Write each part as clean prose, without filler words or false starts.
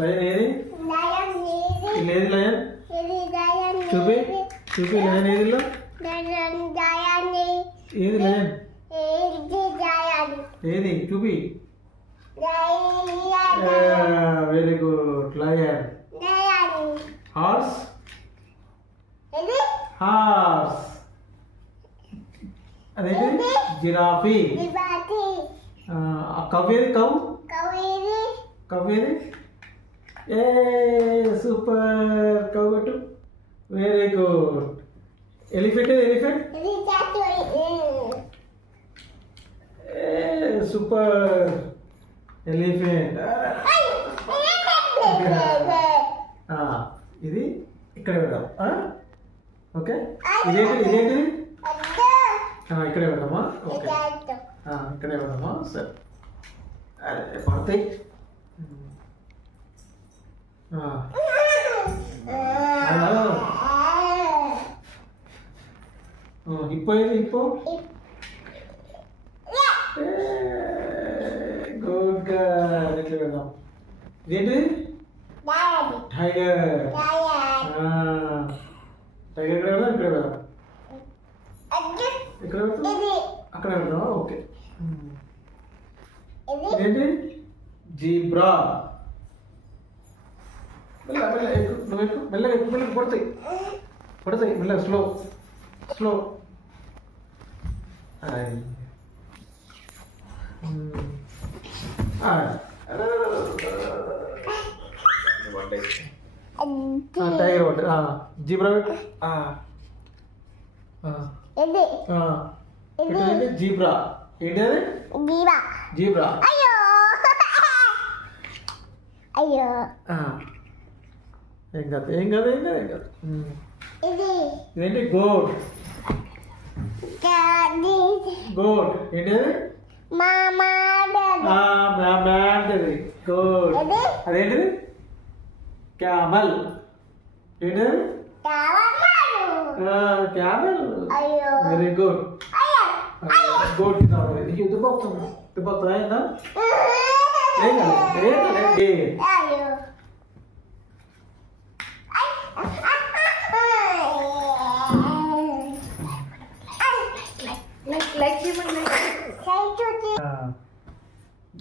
Lion ఏది? ఏది lion? చూపి చూపి లయన్ ఏదిలో? ఏది లయన్? ఏది చూపి? Very good lion. Horse? Horse. అదేంటి? జిరాఫీ. కవ్ ఏది? కవ్ ఏది? ఏ సూపర్ కవ్ కొట్టు. Very good. ఎలిఫెంట్ ఏది? ఎలిఫెంట్. Super elephant. ఇది ఇక్కడ పెడదాం. ఓకే ఇదేంటిది? ఇదేంటిది? ఇక్కడే పెడదామా? ఓకే ఇక్కడే పెడదామా? సరే అదే పడతాయి. హిప్పో ఏది? హిప్పో. Good girl. ఇట్లా పెడదాం. ఇదేంటిది? టైగర్. టైగర్ ఇక్కడ పెడదాం. ఇక్కడ పెడదాం. ఇక్కడ పెడతాం. అక్కడ పెడదాం. ఓకే ఇదేంటి? జీబ్రా. మెల్ల మెల్ల ఎక్కు. నువ్వు ఎక్కు. మెల్లగా ఎక్కు. మెల్లగా పడతాయి. పడతాయి మెల్లగా. Slow slow. టైగర్ ఒకటి. జీబ్రా పెట్టు. జీబ్రా. ఏంటి అది? జీబ్రా. ఏం కాదు ఏం కాదు ఏం కాదు ఏం కాదు. ఇదేంటి? గోట్. గోట్ ఏంటి అది? గోట్. అదేంటిది? క్యామల్. ఏంటిది? క్యామల్. Very good. గోట్ దుబ్బవుతుంది. దుబ్బవుతుంది అయిందా? ఏం కాదు ఏం కాదు.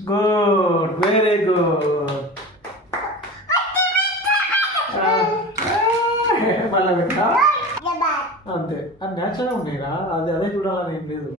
Good very good. మళ్ళా పెట్టా అంతే. అది న్యాచురల్గా ఉన్నాయిరా. అదే చూడాలని ఏం లేదు.